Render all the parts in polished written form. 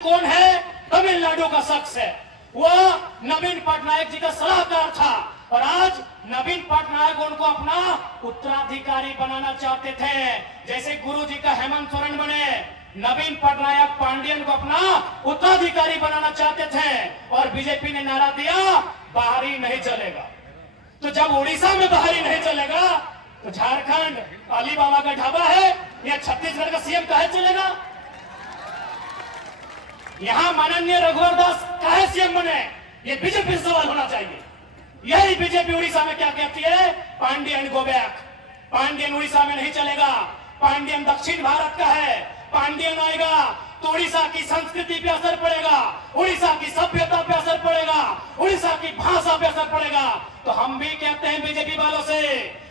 कौन है? तमिलनाडु का शख्स है। वह नवीन पटनायक जी का सलाहकार था और आज नवीन पटनायक उनको अपना उत्तराधिकारी बनाना चाहते थे। जैसे गुरु जी का हेमंत सोरेन बने, नवीन पटनायक पांडियन को अपना उत्तराधिकारी बनाना चाहते थे और बीजेपी ने नारा दिया बाहरी नहीं चलेगा। तो जब उड़ीसा में बाहरी नहीं चलेगा तो झारखंड अली बाबा का ढाबा है या छत्तीसगढ़ का सीएम काहे चलेगा? यहां माननीय रघुवर दास काहे सीएम बने? ये बीजेपी से सवाल होना चाहिए। यही बीजेपी उड़ीसा में क्या कहती है? Pandian go back. पांडियन उड़ीसा में नहीं चलेगा। पांडियन दक्षिण भारत का है। पांडियन आएगा तो उड़ीसा की संस्कृति पे असर पड़ेगा, उड़ीसा की सभ्यता पे असर पड़ेगा, उड़ीसा की भाषा पे असर पड़ेगा। तो हम भी कहते हैं बीजेपी वालों से,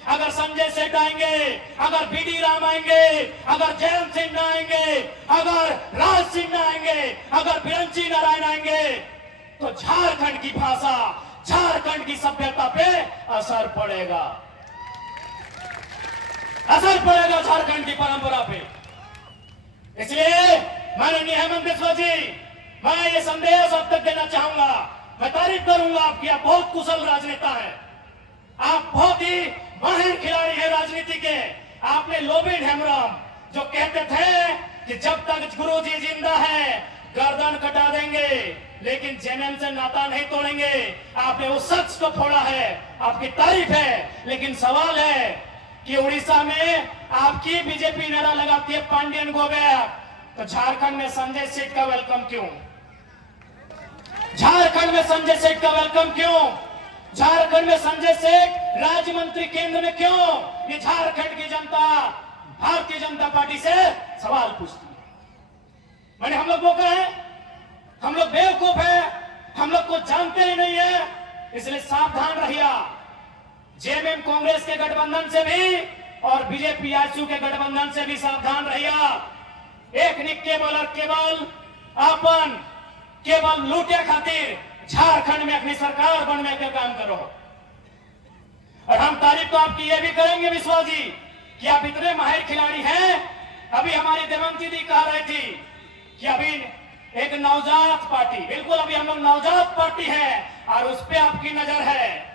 अगर संजय सेठ आएंगे, अगर बीडी राम आएंगे, अगर जयंत सिन्हा आएंगे, अगर राज सिन्हा आएंगे, अगर बिरंची नारायण आएंगे तो झारखंड की भाषा, झारखंड की सभ्यता पे असर पड़ेगा, असर पड़ेगा झारखंड की परंपरा पे। इसलिए माननीय हेमंत बिस्वा जी, मैं ये संदेश अब तक देना चाहूंगा। मैं तारीफ करूंगा आपकी, आप बहुत कुशल राजनेता है, आप बहुत ही माहिर खिलाड़ी है राजनीति के। आपने लोबिन हेमराम जो कहते थे कि जब तक गुरु जी जिंदा है गर्दन कटा देंगे लेकिन जेएमएम से नाता नहीं तोड़ेंगे, आपने उस शख्स को फोड़ा है, आपकी तारीफ है। लेकिन सवाल है कि उड़ीसा में आपकी बीजेपी नारा लगाती है पांडियन गो बैक, तो झारखंड में संजय सेठ का वेलकम क्यों? झारखंड में संजय सेठ का वेलकम क्यों? झारखंड में संजय सेठ राज्य मंत्री केंद्र में क्यों? ये झारखंड की जनता भारतीय जनता पार्टी से सवाल पूछती है। मैंने हम लोग वो कहा है, हम लोग बेवकूफ है, हम लोग को जानते ही नहीं है, इसलिए सावधान रहिए। जेएमएम कांग्रेस के गठबंधन से भी और बीजेपी आजसू के गठबंधन से भी सावधान रहिए। एक ने केवल अपन केवल लूटे खातिर झारखंड में अपनी सरकार बनने का काम करो। और हम तारीफ तो आपकी ये भी करेंगे विश्वास जी कि आप इतने माहिर खिलाड़ी हैं। अभी हमारी देवंती दी कह रही थी कि अभी एक नवजात पार्टी, बिल्कुल अभी हम लोग नवजात पार्टी है और उस पर आपकी नजर है।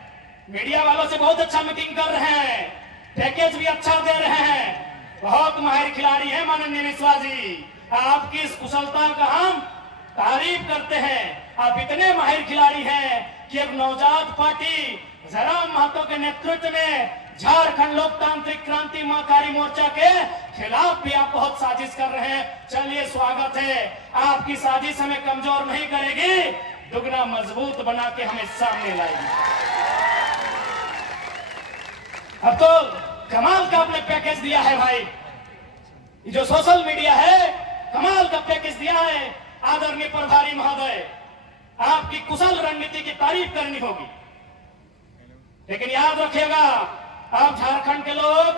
मीडिया वालों से बहुत अच्छा मीटिंग कर रहे हैं, पैकेज भी अच्छा दे रहे हैं, बहुत माहिर खिलाड़ी है माननीय विश्वास जी। आपकी इस कुशलता का हम तारीफ करते हैं। आप इतने माहिर खिलाड़ी हैं कि एक नवजात पार्टी जयराम महतो के नेतृत्व में झारखंड लोकतांत्रिक क्रांति महाकारी मोर्चा के खिलाफ भी आप बहुत साजिश कर रहे हैं। चलिए स्वागत है, आपकी साजिश हमें कमजोर नहीं करेगी, दुगना मजबूत बना के हमें सामने लाएगी। अब तो कमाल का आपने पैकेज दिया है भाई, ये जो सोशल मीडिया है कमाल का पैकेज दिया है। आदरणीय प्रभारी महोदय, आपकी कुशल रणनीति की तारीफ करनी होगी, लेकिन याद रखिएगा आप झारखंड के लोग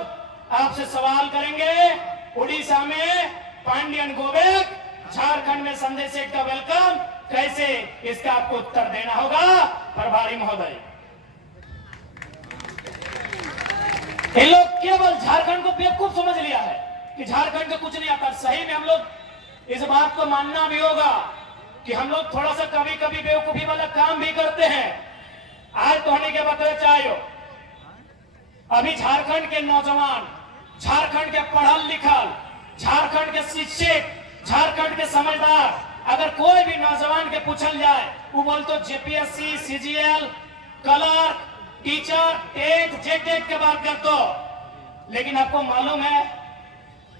आपसे सवाल करेंगे उड़ीसा में पांडियन गो बैक, झारखंड में संजय सेठ का वेलकम कैसे, इसका आपको उत्तर देना होगा प्रभारी महोदय। ये लोग केवल झारखंड को बेवकूफ समझ लिया है कि झारखंड को कुछ नहीं आता। सही में हम लोग इस बात को मानना भी होगा कि हम लोग थोड़ा सा कभी कभी बेवकूफी वाला काम भी करते हैं। आज तो होने के बताए चाहिए, अभी झारखंड के नौजवान, झारखंड के पढ़ल लिखल, झारखंड के शिक्षित, झारखंड के समझदार, अगर कोई भी नौजवान के पूछल जाए वो बोलते JPSC, CGL, clerk, teacher, TET, JTET के बात कर दो, लेकिन आपको मालूम है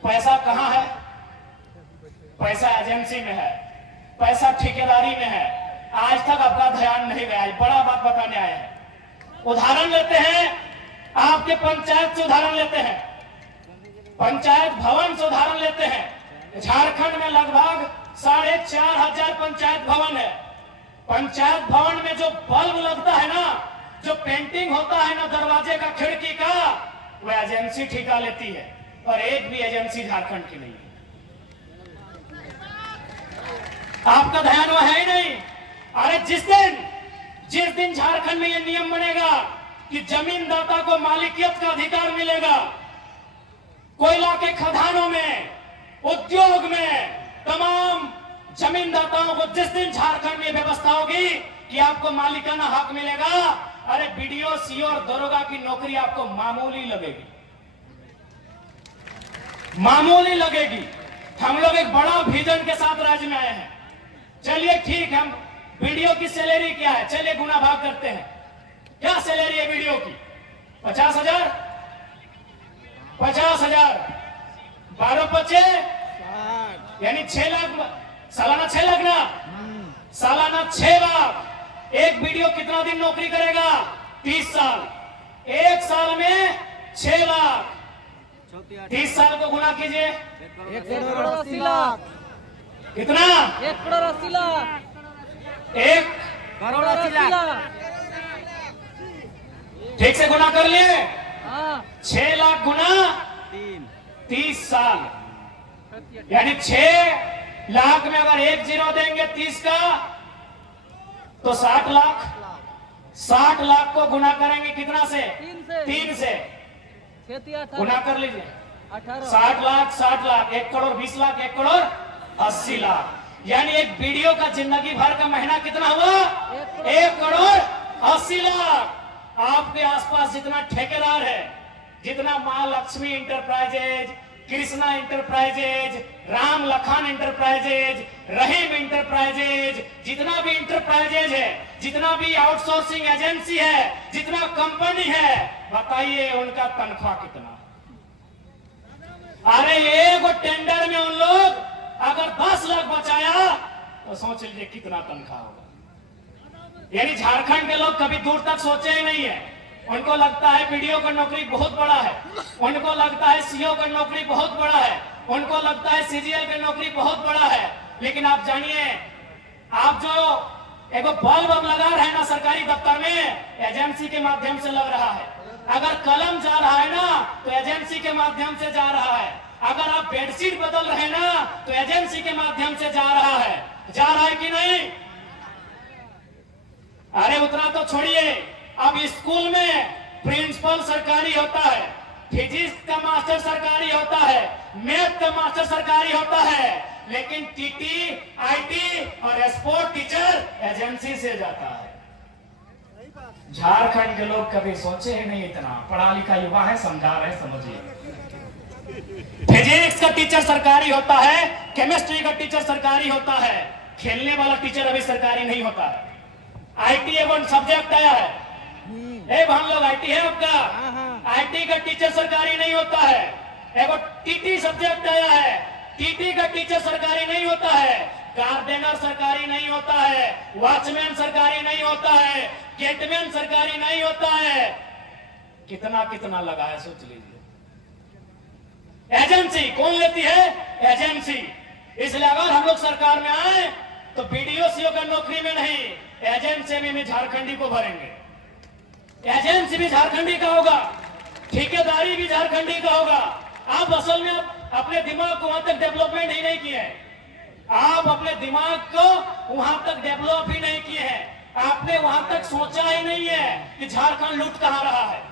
पैसा कहां है? पैसा एजेंसी में है, पैसा ठेकेदारी में है। आज तक आपका ध्यान नहीं गया, बड़ा बात बताने आए हैं। उदाहरण लेते हैं, आपके पंचायत से उदाहरण लेते हैं, पंचायत भवन से उदाहरण लेते हैं। झारखंड में लगभग 4,500 पंचायत भवन है। पंचायत भवन में जो बल्ब लगता है ना, जो पेंटिंग होता है ना दरवाजे का, खिड़की का, वह एजेंसी ठेका लेती है और एक भी एजेंसी झारखंड की नहीं है। आपका ध्यान वह है ही नहीं। अरे जिस दिन झारखंड में यह नियम बनेगा कि जमीनदाता को मालिकियत का अधिकार मिलेगा, कोयला के खदानों में, उद्योग में, तमाम जमीनदाताओं को जिस दिन झारखंड में व्यवस्था होगी कि आपको मालिकाना हक मिलेगा, अरे बीडीओ, सीओ और दरोगा की नौकरी आपको मामूली लगेगी, मामूली लगेगी। हम लोग एक बड़ा विजन के साथ राज्य में आए हैं। चलिए ठीक है, हम बीडीओ की सैलरी क्या है, चलिए गुना भाग करते हैं। क्या सैलरी है बीडीओ की? 50,000, 50,000, 12/5 यानी 6 लाख, सालाना 6 लाख ना, सालाना 6 लाख। एक बीडीओ कितना दिन नौकरी करेगा? 30 साल। एक साल में 6 लाख, 30 साल को गुना कीजिए, 1,80 लाख। कितना? 1,80 लाख। 1,80 लाख। ठीक से गुना कर लिए? हाँ। 6 लाख गुना 30 साल, यानी 6 लाख में अगर 1 जीरो देंगे 30 का तो 60 लाख। 60 लाख को गुना करेंगे कितना से? 3 से। गुना कर लीजिए, 60 लाख, 60 लाख, 1 करोड़ 20 लाख, 1 करोड़ 80 लाख। यानी एक बीडीओ का जिंदगी भर का महीना कितना हुआ? 1 करोड़ 80 लाख। आपके आसपास जितना ठेकेदार है, जितना Maa Lakshmi enterprises, Krishna enterprises, Ram Lakhan enterprises, Rahim enterprises, जितना भी इंटरप्राइजेज है, जितना भी आउटसोर्सिंग एजेंसी है, जितना कंपनी है, बताइए उनका तनख्वाह कितना? अरे एक टेंडर में उन लोग अगर 10 लाख बचाया तो सोच लीजिए कितना तनख्वाह होगा। यानी झारखंड के लोग कभी दूर तक सोचे ही नहीं है। उनको लगता है बीडीओ का नौकरी बहुत बड़ा है, उनको लगता है सीओ का नौकरी बहुत बड़ा है, उनको लगता है सीजीएल का नौकरी बहुत बड़ा है। लेकिन आप जानिए, आप जो एक बल्ब लगा रहे हैं ना सरकारी दफ्तर में, एजेंसी के माध्यम से लग रहा है। अगर कलम जा रहा है ना तो एजेंसी के माध्यम से जा रहा है। अगर आप बेडशीट बदल रहे हैं ना तो एजेंसी के माध्यम से जा रहा है। जा रहा है कि नहीं? अरे उतना तो छोड़िए, अब स्कूल में प्रिंसिपल सरकारी होता है, फिजिक्स का मास्टर सरकारी होता है, मैथ का मास्टर सरकारी होता है, लेकिन टीटी, आईटी और स्पोर्ट टीचर एजेंसी से जाता है। झारखंड के लोग कभी सोचे ही नहीं इतना। पढ़ा लिखा युवा है, समझा रहे, समझिए। फिजिक्स का टीचर सरकारी होता है, केमिस्ट्री का टीचर सरकारी होता है, खेलने वाला टीचर अभी सरकारी नहीं होता है। आईटी एवं सब्जेक्ट आया है, हम लोग आईटी है आपका, आईटी का टीचर सरकारी नहीं होता है। एगो टीटी सब्जेक्ट आया है, टीटी का टीचर सरकारी नहीं होता है, गार्डनर सरकारी नहीं होता है, वॉचमैन सरकारी नहीं होता है, गेटमैन सरकारी नहीं होता है। कितना कितना लगा है सोच लीजिए। एजेंसी कौन लेती है? एजेंसी। इसलिए अगर हम लोग सरकार में आए तो बीडीओ सीओ का नौकरी में नहीं, एजेंसी में झारखंडी को भरेंगे। एजेंसी भी झारखंडी का होगा, ठेकेदारी भी झारखंडी का होगा। आप असल में अपने दिमाग को वहां तक डेवलपमेंट ही नहीं किए हैं। आप अपने दिमाग को वहां तक डेवलप ही नहीं किए हैं। आपने वहां तक सोचा ही नहीं है कि झारखंड लूट कहां रहा है।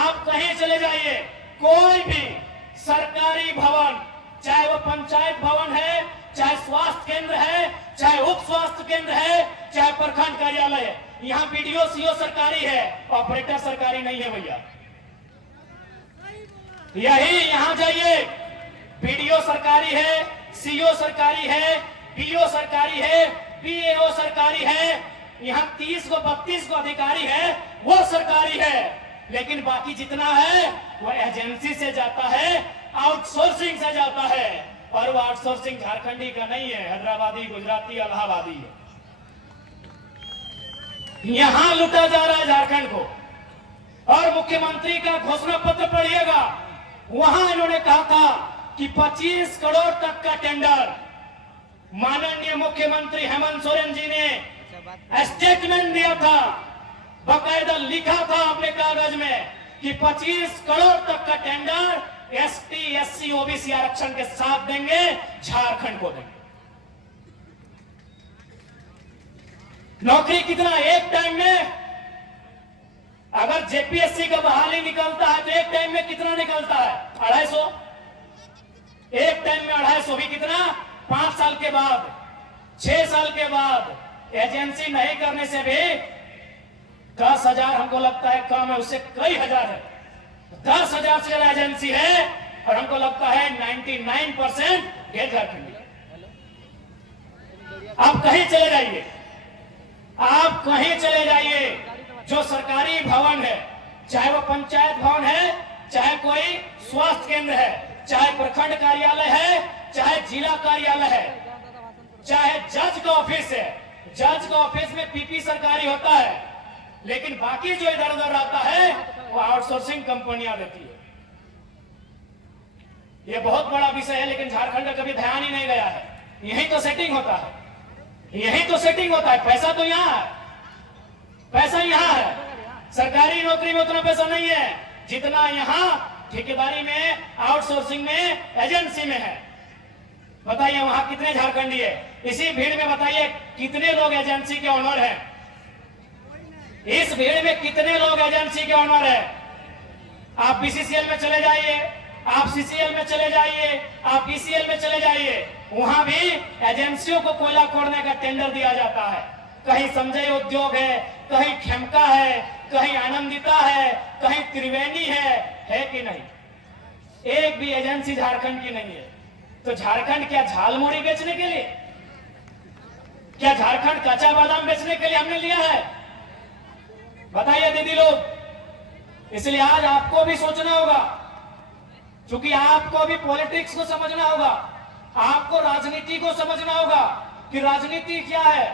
आप कहीं चले जाइए, कोई भी सरकारी भवन, चाहे वो पंचायत भवन है, चाहे स्वास्थ्य केंद्र है, चाहे उप स्वास्थ्य केंद्र है, चाहे प्रखंड कार्यालय है, यहाँ बीडीओ सीओ सरकारी है, ऑपरेटर सरकारी नहीं है भैया। यही यहाँ जाइए, बीडीओ सरकारी है, सीओ सरकारी है, बीओ सरकारी है, बीएओ सरकारी है, यहाँ 30 को 32 को अधिकारी है, वो सरकारी है। लेकिन बाकी जितना है वो एजेंसी से जाता है, आउटसोर्सिंग से जाता है। और वो आउटसोर्सिंग झारखंडी का नहीं है, हैदराबादी, गुजराती, इलाहाबादी है। यहां लुटा जा रहा है झारखंड को। और मुख्यमंत्री का घोषणा पत्र पढ़िएगा, वहां इन्होंने कहा था कि 25 करोड़ तक का टेंडर। माननीय मुख्यमंत्री हेमंत सोरेन जी ने स्टेटमेंट दिया था, बकायदा लिखा था अपने कागज में कि 25 करोड़ तक का टेंडर एसटी, एससी, ओबीसी आरक्षण के साथ देंगे, झारखंड को देंगे। नौकरी कितना? एक टाइम में अगर जेपीएससी का बहाली निकलता है तो एक टाइम में कितना निकलता है? 250। एक टाइम में 250 भी कितना? 5 साल के बाद 6 साल के बाद एजेंसी नहीं करने से भी 10,000 हमको लगता है कम है, उससे कई हजार है। 10,000 से ज्यादा एजेंसी है और हमको लगता है 99% गैर झारखंडी। आप कहीं चले जाइए, आप कहीं चले जाइए, जो सरकारी भवन है, चाहे वो पंचायत भवन है, चाहे कोई स्वास्थ्य केंद्र है, चाहे प्रखंड कार्यालय है, चाहे जिला कार्यालय है, चाहे जज का ऑफिस है, जज का ऑफिस में पीपी सरकारी होता है, लेकिन बाकी जो इधर उधर आता है वो आउटसोर्सिंग कंपनियां देती है। ये बहुत बड़ा विषय है, लेकिन झारखंड का कभी ध्यान ही नहीं गया है। यही तो सेटिंग होता है, यही तो सेटिंग होता है। पैसा तो यहां है, पैसा यहां है। सरकारी नौकरी में उतना पैसा नहीं है जितना यहां ठेकेदारी में, आउटसोर्सिंग में, एजेंसी में है। बताइए वहां कितने झारखंडी है? इसी भीड़ में बताइए कितने लोग एजेंसी के ऑनर हैं? इस भीड़ में कितने लोग एजेंसी के ऑनर है? आप बीसीसीएल में चले जाइए, आप सीसीएल में चले जाइए, आप ईसीएल में चले जाइए, वहां भी एजेंसियों को कोयला खोदने का टेंडर दिया जाता है। कहीं संजय उद्योग है, कहीं खेमका है, कहीं आनंदिता है, कहीं त्रिवेणी है कि नहीं? एक भी एजेंसी झारखंड की नहीं है। तो झारखंड क्या झालमुड़ी बेचने के लिए, क्या झारखंड कच्चा बादाम बेचने के लिए हमने लिया है? बताइए दीदी लोग। इसलिए आज आपको भी सोचना होगा, क्योंकि आपको भी पॉलिटिक्स को समझना होगा, आपको राजनीति को समझना होगा कि राजनीति क्या है,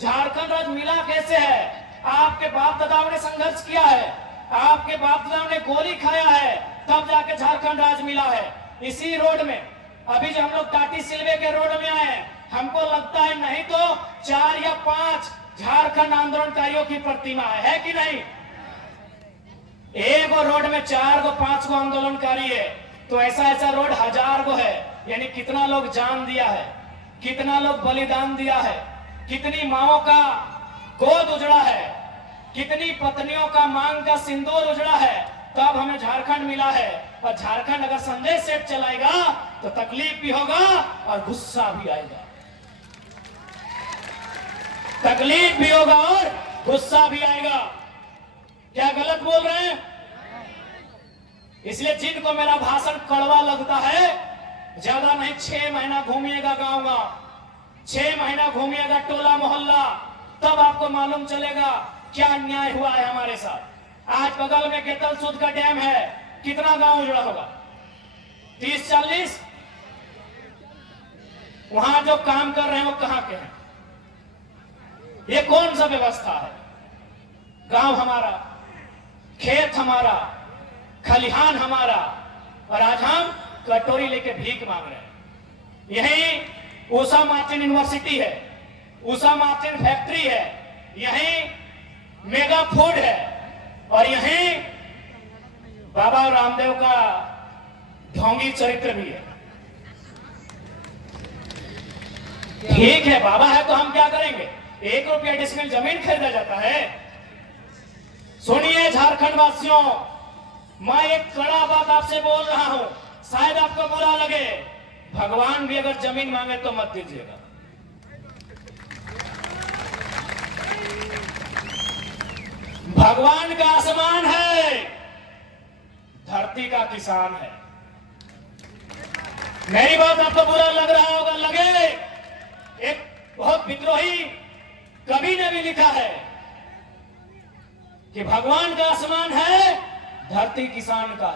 झारखंड राज्य मिला कैसे है। आपके बाप दादाओं ने संघर्ष किया है, आपके बाप दादाओं ने गोली खाया है, तब जाके झारखंड राज्य मिला है। इसी रोड में अभी जो हम लोग टाटी सिलवे के रोड में आए, हमको लगता है नहीं तो 4 या 5 झारखंड आंदोलनकारियों की प्रतिमा है कि नहीं? एक रोड में 4 को 5 को आंदोलनकारी है, तो ऐसा रोड 1000 को है। यानी कितना लोग जान दिया है, कितना लोग बलिदान दिया है, कितनी माओं का गोद उजड़ा है, कितनी पत्नियों का मांग का सिंदूर उजड़ा है, तब हमें झारखंड मिला है। और झारखंड अगर संजय सेठ चलाएगा तो तकलीफ भी होगा और गुस्सा भी आएगा, तकलीफ भी होगा और गुस्सा भी आएगा। क्या गलत बोल रहे हैं? इसलिए जिनको मेरा भाषण कड़वा लगता है, ज्यादा नहीं 6 महीना घूमिएगा गांव-गांव, 6 महीना घूमिएगा टोला मोहल्ला, तब आपको मालूम चलेगा क्या अन्याय हुआ है हमारे साथ। आज बगल में गेतल सूद का डैम है, कितना गांव उजड़ा होगा? 30-40। वहां जो काम कर रहे हैं वो कहां के हैं? ये कौन सा व्यवस्था है? गांव हमारा, खेत हमारा, खलिहान हमारा, और आज हम कटोरी लेके भीख मांग रहे हैं। यही उषा मार्टिन यूनिवर्सिटी है, उषा मार्टिन फैक्ट्री है, यही मेगा फूड है, और यही बाबा रामदेव का ढोंगी चरित्र भी है। ठीक है, बाबा है तो हम क्या करेंगे? 1 रुपया डिसमिल जमीन खरीदा जाता है। सुनिए झारखंड वासियों, मैं एक कड़ा बात आपसे बोल रहा हूं, शायद आपको बुरा लगे, भगवान भी अगर जमीन मांगे तो मत दीजिएगा। भगवान का आसमान है, धरती का किसान है। मेरी बात आपको बुरा लग रहा होगा, लगे। एक बहुत विद्रोही कवि ने भी लिखा है कि भगवान का आसमान है, धरती किसान का।